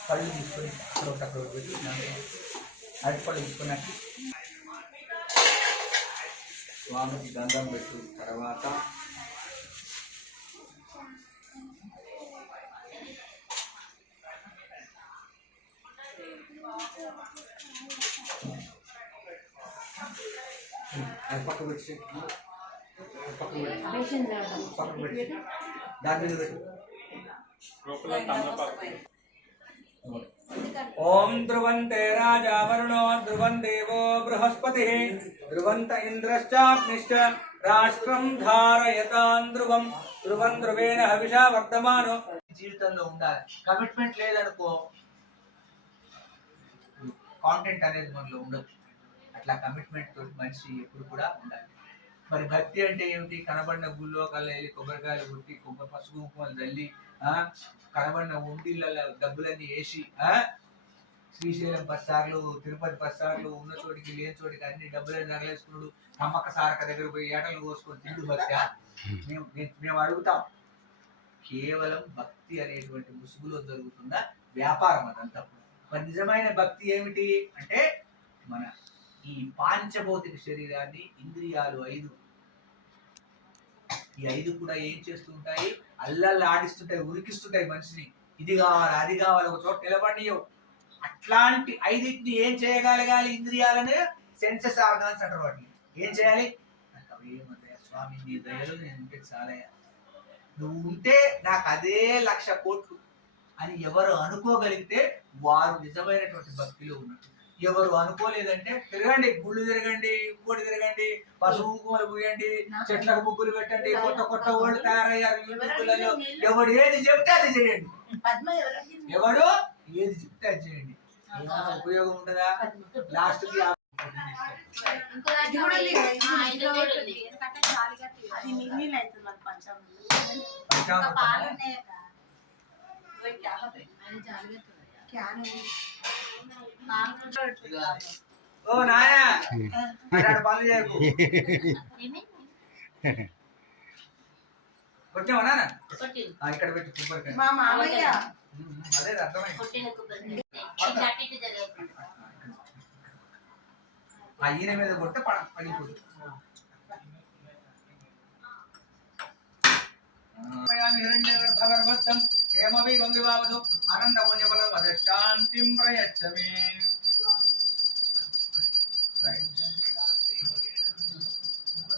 పళ్ళు తీసుకొని అక్కడ పెట్టి అరటిపళ్ళు తీసుకున్నాక స్వామికి గంధం పెట్టు. తర్వాత అది పక్క పెట్టి దాని మీద పెట్టు. ఓం ధ్రువంతే రాజా వరుణో ధ్రువం దేవో బృహస్పతి ధ్రువంత ఇంద్రశ్చాగ్నిశ్చ రాష్ట్రం ధారయతాన్ ధ్రువం ధ్రువం ధ్రువేణ హవిషా వర్తమానో. జీవితంలో ఉండాలి. కమిట్మెంట్ లేదనుకో కాంటెంట్ అనేది మనలో ఉండదు. అట్లా కమిట్మెంట్ తోటి మనిషి ఎప్పుడు కూడా ఉండాలి. మరి భక్తి అంటే ఏమిటి? కనబడిన గుళ్ళో కళ్ళి కొబ్బరికాయలు కొట్టి కొబ్బరి పసుపు కుంకుమలు తల్లి కనబడిన ఉండిళ్ళ డబ్బులన్నీ వేసి శ్రీశైలం 10 సార్లు, తిరుపతి 10 సార్లు, ఉన్న చోటికి లేని చోటికి అన్ని డబ్బులు నగలేసుకున్నాడు, నమ్మక సారక దగ్గర పోయి ఏటలు కోసుకొని తిండు భక్తి మేము అడుగుతాం. కేవలం భక్తి అనేటువంటి ముసుగులో జరుగుతున్న వ్యాపారం అదంతా. మరి నిజమైన భక్తి ఏమిటి అంటే మన ఈ పాంచభౌతిక శరీరాన్ని, ఇంద్రియాలు 5, ఈ 5 కూడా ఏం చేస్తుంటాయి? అల్లల్లా ఆడిస్తుంటాయి, ఉరికిస్తుంటాయి మనిషిని. ఇది కావాలి, అది కావాలి, ఒక చోట నిలబడియో. అట్లాంటి 5టిని ఏం చేయగలగాలి? ఇంద్రియాలని సెన్సెస్ ఆర్గాన్స్ అంటారు. వాటిని ఏం చేయాలి? ఏమన్నా స్వామి నీ దయలో నేను ఉంటే చాలయ్యా, నువ్వు ఉంటే నాకు అదే 1,00,000 కోట్లు అని ఎవరు అనుకోగలిగితే వారు నిజమైనటువంటి భక్తిలో ఉన్నట్టు. ఎవరు అనుకోలేదంటే తిరగండి, గుళ్ళు తిరగండి, ఇంకోటి తిరగండి, పసుపు కుంకుమలు పూయండి, చెట్లకు ముగ్గులు పెట్టండి, కొత్త కొత్త వాళ్ళు తయారయ్యారు యూట్యూబ్లలో. ఎవడు ఏది చెప్తే అది చేయండి, ఎవడు ఏది చెప్తే అది చేయండి. ఉపయోగం ఉంటుందా? లాస్ట్ కి ఓ నాయన పనులు చేయకు. కొట్టావా ఇక్కడ పెట్టి కొబ్బరికాయ. మా మామయ్య అదే అర్థమైంది. ఆ ఈయన మీద కొట్టే పడిపోతుంది. భగవత్తం హేమవి వంగివావదు ఆనంద పుణ్యఫల శాంతిం ప్రయచ్చమే.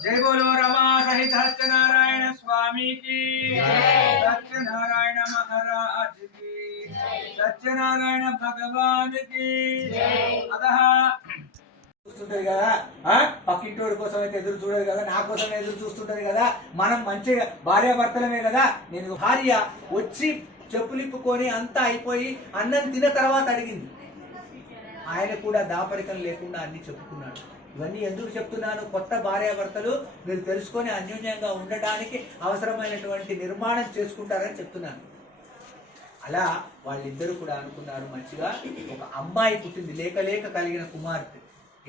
जय बोलो रमा सहित सत्यनारायण स्वामी की, सत्यनारायण महाराज की, सत्यनारायण भगवान की. अतः చూస్తుంటది కదా, పక్కింటోడి కోసం అయితే ఎదురు చూడదు కదా, నా కోసం ఎదురు చూస్తుంటది కదా. మనం మంచిగా భార్యాభర్తలమే కదా. నేను భార్య వచ్చి చెప్పులిప్పుకొని అంతా అయిపోయి అన్నం తిన్న తర్వాత అడిగింది. ఆయన కూడా దాపరికం లేకుండా అన్ని చెప్పుకున్నాడు. ఇవన్నీ ఎందుకు చెప్తున్నాను? కొత్త భార్యాభర్తలు మీరు తెలుసుకొని అన్యోన్యంగా ఉండడానికి అవసరమైనటువంటి నిర్మాణం చేసుకుంటారని చెప్తున్నాను. అలా వాళ్ళిద్దరూ కూడా అనుకున్నారు. మంచిగా ఒక అమ్మాయి పుట్టింది, లేక లేక కలిగిన కుమార్తె.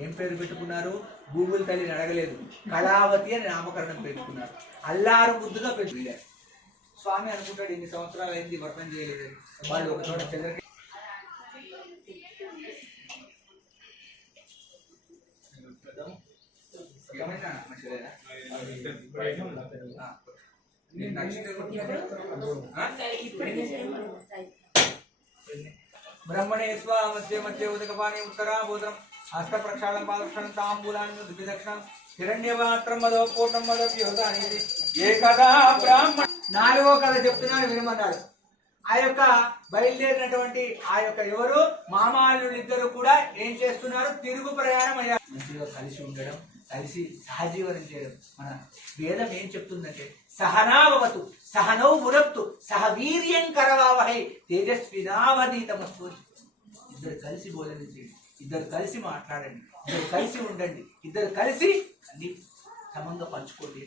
ఏం పేరు పెట్టుకున్నారు? గూగుల్ తల్లిని అడగలేదు, కళావతి అని నామకరణం పెట్టుకున్నారు. అల్లారు ముద్దుగా పెట్టుకున్నారు. స్వామి అనుకుంటాడు ఇన్ని సంవత్సరాలు అయింది వ్రతం చేయలేదు. వాళ్ళు ఒక చోట చెదరికి బ్రహ్మణే స్వ మధ్య మధ్య ఉదకపాని ఉత్తరా భూతం హస్త ప్రక్షాళన పాదక్షణం తాంబూలాన్ని దుర్భిదక్షణం హిరణ్యవాత్రం మదో పూర్ణం మదో వ్యూహత అనేది ఏకదా బ్రాహ్మణ. 4వ కథ చెప్తున్నాను వినమన్నారు. ఆ యొక్క బయలుదేరినటువంటి ఆ యొక్క ఎవరు మామాళ్ళిద్దరు కూడా ఏం చేస్తున్నారు? తిరుగు ప్రయాణం అయ్యారు. మంచిగా కలిసి ఉండడం, కలిసి సహజీవనం చేయడం. మన వేదం ఏం చెప్తుందంటే సహనావతు సహనౌ భునక్తు సహ వీర్యం కరవావహై తేజస్వినావధీతమస్తు. ఇద్దరు కలిసి భోజనం చేయండి, ఇద్దరు కలిసి మాట్లాడండి, ఇద్దరు కలిసి ఉండండి, ఇద్దరు కలిసి అన్ని సమంగా పంచుకోండి.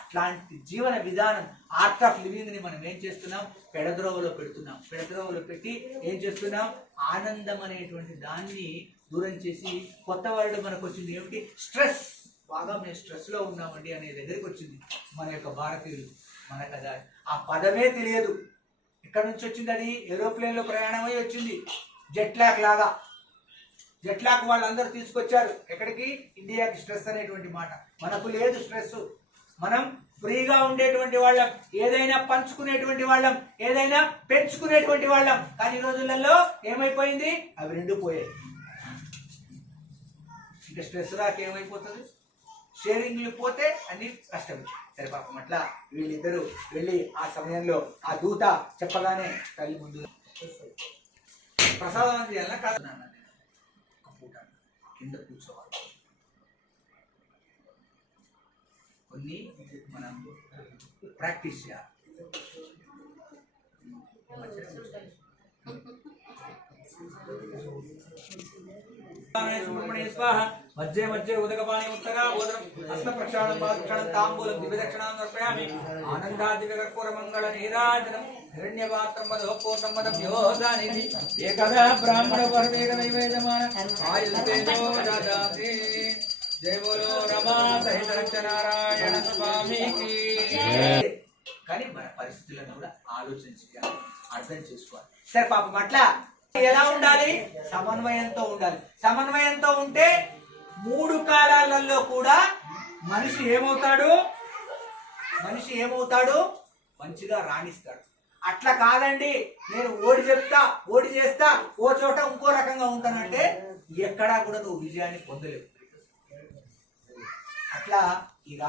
అట్లాంటి జీవన విధానం, ఆర్ట్ ఆఫ్ లివింగ్ ని మనం ఏం చేస్తున్నాం? పెడద్రోవలో పెడుతున్నాం. పెడద్రోవలో పెట్టి ఏం చేస్తున్నాం? ఆనందం అనేటువంటి దాన్ని దూరం చేసి కొత్త వరల్డ్ మనకు వచ్చింది. ఏమిటి? స్ట్రెస్. బాగా మేము స్ట్రెస్ లో ఉన్నామండి అనే దగ్గరికి వచ్చింది మన యొక్క భారతీయులు. మనకు కదా ఆ పదమే తెలియదు. ఎక్కడి నుంచి వచ్చింది అది? ఏరోప్లేన్ లో ప్రయాణం అయి వచ్చింది. జెట్లాక్ లాగా. జెట్లాక్ వాళ్ళందరూ తీసుకొచ్చారు ఎక్కడికి? ఇండియాకి. స్ట్రెస్ అనేటువంటి మాట మనకు లేదు. స్ట్రెస్ మనం ఫ్రీగా ఉండేటువంటి వాళ్ళం, ఏదైనా పంచుకునేటువంటి వాళ్ళం, ఏదైనా పెంచుకునేటువంటి వాళ్ళం. కానీ ఈ రోజులలో ఏమైపోయింది? అవి రెండు పోయాయి. ఇంకా స్ట్రెస్ రాక ఏమైపోతుంది? షేరింగ్లు పోతే అన్ని కష్టం. సరే పాపం అట్లా వీళ్ళిద్దరూ వెళ్ళి ఆ సమయంలో ఆ దూత చెప్పగానే తల్లి ముందు ప్రసాదం చేయాలన్నా కాదు, ఒక పూట కింద కూర్చోవాలి. కొన్ని మనం ప్రాక్టీస్ చేయాలి. సుబ్రహ్మణ్య స్వాహ మధ్య మధ్య ఉదకపాణి ఉత్తరా ఉదరం హస్త ప్రక్షాళనం పాదక్షాళనం తాంబూలం దివ్యదక్షిణాం సమర్పయామి ఆనందాదివ్య కర్పూర మంగళ నీరాజనం హిరణ్యపాత్రం మదోపూర్ణం మదవ్యోదానిధి ఏకదా బ్రాహ్మణ పరమేక నైవేద్యమాన ఆయుర్వేదో దదాతి జయ బోలో రమా సహిత సత్యనారాయణ స్వామికి. కానీ మన పరిస్థితులను కూడా ఆలోచించి అర్థం చేసుకోవాలి. సరే పాపం అట్లా ఎలా ఉండాలి? సమన్వయంతో ఉండాలి. సమన్వయంతో ఉంటే 3 కాలాలలో కూడా మనిషి ఏమవుతాడు? మంచిగా రాణిస్తాడు. అట్లా కాదండి, నేను ఓడి చెప్తా, ఓడి చేస్తా, ఓ చోట ఇంకో రకంగా ఉంటానంటే ఎక్కడా కూడా నువ్వు విజయాన్ని పొందలేవు. అట్లా ఇక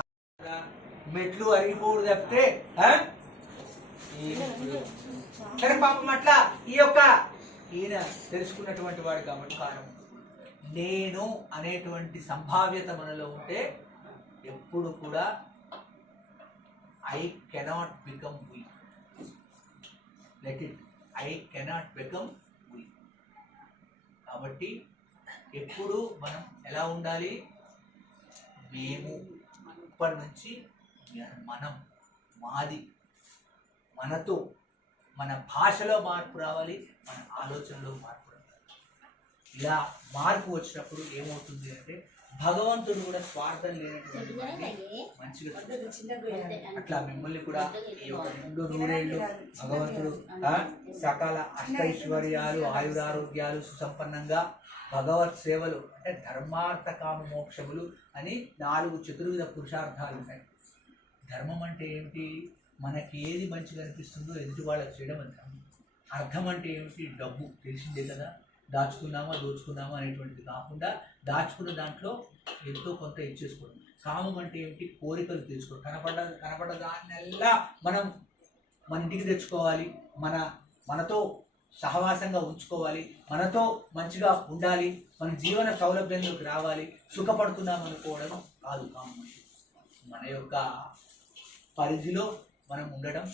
మెట్లు అరిగిపోడు తప్పితే సరే పాపం అట్లా ఈయన తెలుసుకున్నటువంటి వాడు కాబట్టి కారణం నేను అనేటువంటి సంభావ్యత మనలో ఉంటే ఎప్పుడు కూడా I cannot become weak. Let it, I cannot become weak. కాబట్టి ఎప్పుడు మనం ఎలా ఉండాలి? మేము ఇప్పటి నుంచి మనం, మాది, మనతో, మన భాషలో మార్పు రావాలి, మన ఆలోచనలో మార్పు రావాలి. ఇలా మార్పు వచ్చినప్పుడు ఏమవుతుంది అంటే భగవంతుడు కూడా స్వార్థం లేనటువంటి మంచిగా. అట్లా మిమ్మల్ని కూడా ఈ 2 నూరేళ్ళు భగవంతుడు సకల అష్టైశ్వర్యాలు, ఆయురారోగ్యాలు, సుసంపన్నంగా భగవత్ సేవలు అంటే ధర్మార్థ కామ మోక్షములు అని 4 చతుర్విధ పురుషార్థాలు ఉన్నాయి. ధర్మం అంటే ఏమిటి? మనకి ఏది మంచిగా అనిపిస్తుందో ఎదుటి వాళ్ళకి చేయడం అని ధర్మం. అర్థం అంటే ఏమిటి? డబ్బు తెలిసిందే కదా, దాచుకున్నామా దోచుకున్నామా అనేటువంటిది కాకుండా దాచుకున్న దాంట్లో ఎంతో కొంత ఇచ్చేసుకోవడం. కామం అంటే ఏమిటి? కోరికలు తీర్చుకోవడం. కనపడ్డ దాన్నెల్లా మనం మన ఇంటికి తెచ్చుకోవాలి, మనతో సహవాసంగా ఉంచుకోవాలి, మనతో మంచిగా ఉండాలి, మన జీవన సౌలభ్యంలోకి రావాలి, సుఖపడుతున్నాం అనుకోవడం కాదు కామం. మన యొక్క పరిధిలో మనం ఉండడం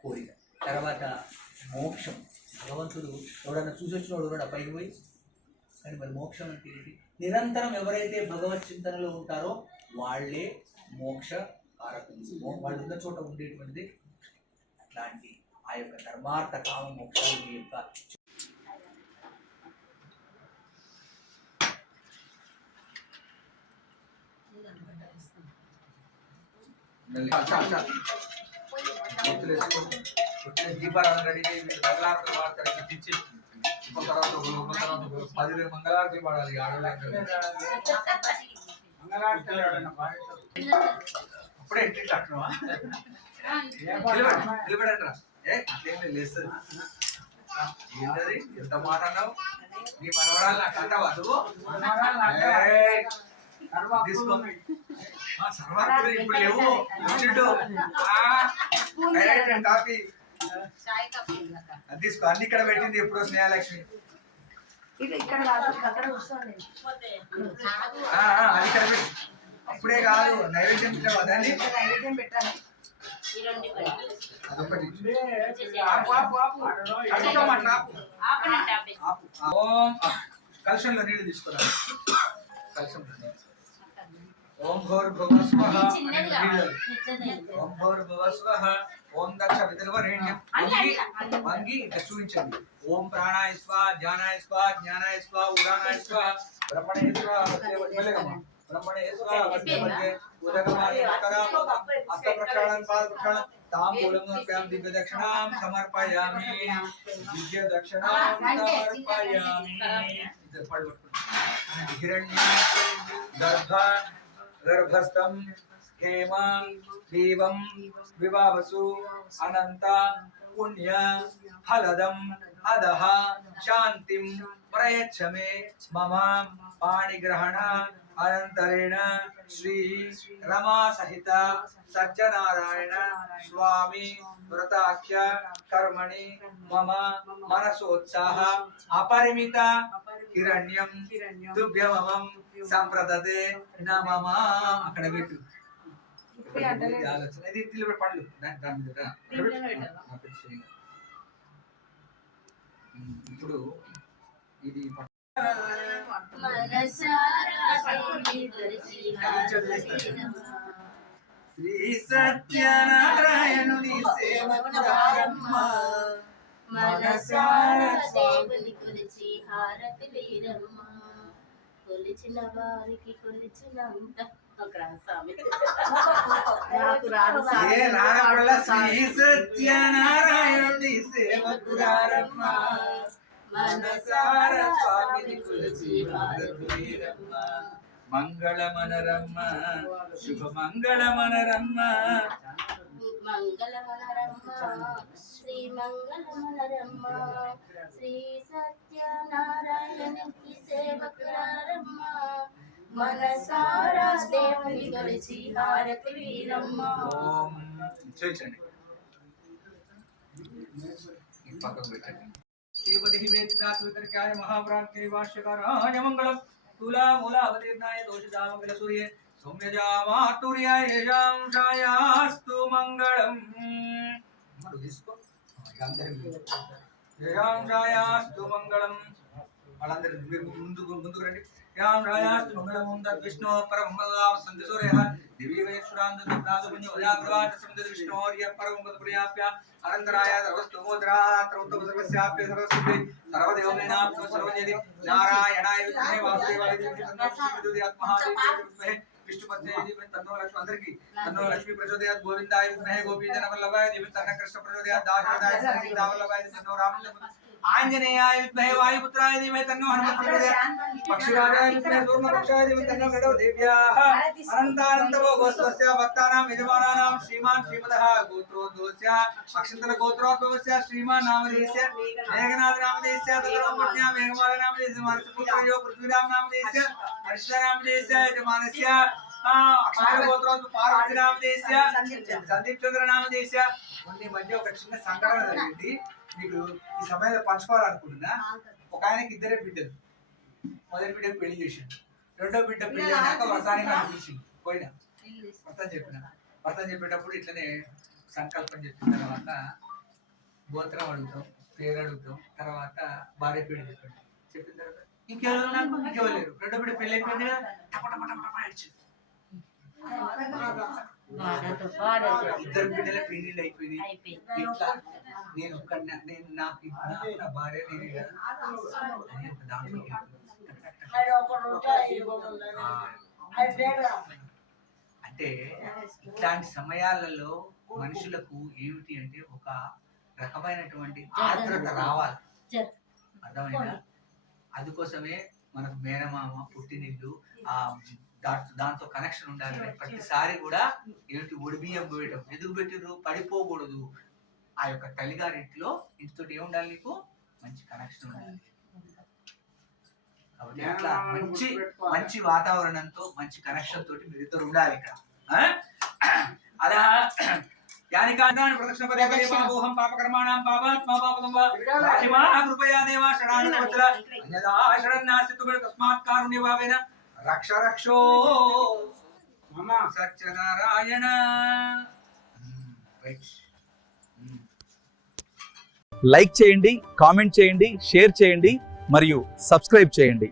కోరిక. తర్వాత మోక్షం. భగవంతుడు ఎవడన్నా చూసొచ్చినోడు కూడా పైకి పోయి, కానీ మరి మోక్షం అంటే ఏంటి? నిరంతరం ఎవరైతే భగవత్ చింతనలో ఉంటారో వాళ్ళే మోక్ష కారకులు. వాళ్ళు ఉన్న చోట ఉండేటువంటిది. అట్లాంటి ఆ యొక్క ధర్మార్థ కామ మోక్షాలు మీ యొక్క దీపారాధన రెడీ చేసి మంగళారతులు వాడతారు. తర్వాత 10 మంగళారతులు పాడాలి. అప్పుడే ఎట్లా నిలబడండి. అట్లేం లేస్తుంది. ఏంటది? ఎంత మాట అన్నావు? నీ మనవరాలు నాకు అంటావా నువ్వు? సర్వాత్తులు ఇప్పుడు లేవు. కాఫీ అది తీసుకో. అన్ని ఇక్కడ పెట్టింది ఎప్పుడు స్నేహలక్ష్మి. అది ఇక్కడ పెట్టి అప్పుడే కాదు, నైవేద్యం పెట్టావు అదని. అదొకటి. కలశంలో నీళ్ళు తీసుకున్నాను. కలశంలో ఓం భూర్భువః స్వః. ఓం భూర్భువః స్వః. ఓం దక్ష పితృవరేణ్యం. వంగి చూపించండి. ఓం ప్రాణాయ స్వాహ, ధ్యానాయ స్వాహ, జ్ఞానాయ స్వాహ, ఉదానాయ స్వాహ, బ్రహ్మణే స్వాహ. బ్రహ్మణే స్వాహ. ఉదకమాని ఉత్తరాం హస్త ప్రక్షాళనం పాద ప్రక్షాళనం తాంబూలం సమర్పయామి. దివ్య దక్షిణాం సమర్పయామి. దివ్య దక్షిణాం సమర్పయామి. హిరణ్యం గర్భస్థం హేమ దేవం వివావసు అనంత పుణ్య ఫలదం అదః శాంతిం ప్రయచ్చ మే మమ పాణిగ్రహణ అనంతరేణ శ్రీ రమా సహిత సత్యనారాయణ స్వామి వ్రతాఖ్య కర్మణి మమ మనసోత్సాహ అపరిమిత హిరణ్యం తుభ్యమమం సంప్రదతే నమః. అక్కడ పెట్టు. ఆలోచన ఇది పండ్లు దాని మీద. ఇప్పుడు ఇది శ్రీ సత్యనారాయణుని సేవకురారమ్మ మనసారా దేవుని కొలిచి హారతిలీరమ్మ కొలిచిన వారికి కొలిచినంత ఏ రానప్పుడల్ల శ్రీ సత్యనారాయణుని సేవకురారమ్మ మనసారా స్వామిని కొలిచి హారతిలీరమ్మ మంగళమనరమ్మ శుభ మంగళమనరమ్మ మంగళమనరమ్మ శ్రీ మంగళమనరమ్మ శ్రీ సత్యనారాయణునికి సేవకురారమ్మ మనసారా దేవుని కొలిచి హారతి వీరమ్మ. ఓం చేయండి ఈ పక్కకు పెట్టండి. శ్రీపతి వేదాత్మికాయ మహాప్రాంతి భాష్యకారాయ మంగళం తులా మూల అవతీర్ణాయ దోషదామకల సూర్య సౌమ్యజామాతుర్యాయేషాంశాయాస్తు మంగళం. మరి తీసుకో యేషాంశాయాస్తు మంగళం. వాళ్ళందరూ మీరు ముందుకు రండి. యాంశాయాస్తు మంగళం. ఓం తద్విష్ణు పరమమల్లాం సంతి సూర్యః దివ్యవేశ్వరాంతరాజపుణ్యోదాగ్రవాట విష్ణోర్య పరమపదపుణ్యాప్య అనంతరాయ సర్వస్తోమోదరా సర్వస్యాప్య సర్వసిద్ధి సర్వదేవమేనాప్తో సర్వజని నారాయణాయ విద్మహే వాసుదేవాయ ధీమహి ఆత్మహాదేవాయ విష్ణుపత్నే ధీమహి తన్నో లక్ష్మి. అందరికీ తన్నో లక్ష్మి ప్రచోదయాత్ గోవిందాయ విద్మహే గోపీజన వల్లభాయ ధీమహి తన్న కృష్ణ ప్రచోదయాత్ దాశరథాయ సీతా వల్లభాయ తన్నో రామచంద్ర ఆంజనేయాయ విద్మహే వాయుపుత్రాయ ధీమహి తన్నో హనుమత్ ప్రచోదయాత్ పక్షిరాజాయ విద్మహే సూర్యపక్షాయ ధీమహి తన్నో గడవ దేవ్యాః అనంతానందవో గోత్రస్య భక్తానాం యజమానానాం శ్రీమాన్ శ్రీమదః గోత్రోద్భవస్య అక్షంతర గోత్రోద్భవస్య శ్రీమాన్ నామధేయస్య మేఘనాథ నామధేయస్య తదోపజ్ఞ మేఘమాల నామధేయస్య మానసపుత్రయో పృథ్వీరామ నామధేయస్య హర్ష నామధేయస్య యజమానస్య అక్షంతర గోత్రోద్భవ పార్వతి నామధేయస్య సందీప్ చంద్ర నామధేయస్య. ఈ మధ్య ఒక చిన్న సంఘటన జరిగింది, మీకు ఈ సమయంలో పంచుకోవాలనుకుంటున్నా. ఒక ఆయనకి ఇద్దరే బిడ్డలు. మొదటి బిడ్డకు పెళ్లి చేసిండు, రెండో బిడ్డ పెళ్లి అయినాక వ్రతానికి నాకు పిలిచింది. పోయినా వ్రతం చెప్పేటప్పుడు ఇట్లనే సంకల్పం చెప్పిన తర్వాత గోత్రం అడుగుతాం, పేరు అడుగుతాం, తర్వాత భార్య పేరు చెప్పండి. చెప్పిన తర్వాత ఇంకెవరు నాకు ఇంకెవరు. రెండో బిడ్డ పెళ్లి అయిపోయింది కదా, ఇద్దరు బిడ్డల పెళ్లిళ్ళు అయిపోయింది. ఇట్లా నేను ఒక్కడినా, నేను నాకు నా భార్య నేనే కదా అని ఒక దాంట్లో అంటే ఇట్లాంటి సమయాలలో మనుషులకు ఏమిటి అంటే ఒక రకమైనటువంటి ఆర్ద్రత రావాలి. అర్థమైనా? అందుకోసమే మనకు మేనమామ పుట్టినిల్లు దాంతో కనెక్షన్ ఉండాలి. ప్రతిసారి కూడా ఏమిటి ఒడిబియ్యం పోయటం ఎందుకు పెట్టిర్రు? పడిపోకూడదు. ఆ యొక్క తల్లిగారింటిలో ఇంటితో ఏముండాలి? నీకు మంచి కనెక్షన్ ఉండాలి. కాబట్టి అట్లా మంచి వాతావరణంతో మంచి కనెక్షన్ తోటి మీరు ఇద్దరు ఉండాలి ఇక్కడ. అలా యానికాంతాని ప్రదక్షిణ పర్యాపరి పాపోహం పాపకర్మాణం పాపాత్మా పాపకం వా రాజిమా కృపయా దేవా షడాన వత్ర అన్యదా షడన్నాస్తి తుమే తస్మాత్ కారుణ్య భావేన రక్ష రక్షో మమ సత్యనారాయణ. లైక్ చేయండి, కామెంట్ చేయండి, షేర్ చేయండి మరియు సబ్స్క్రైబ్ చేయండి.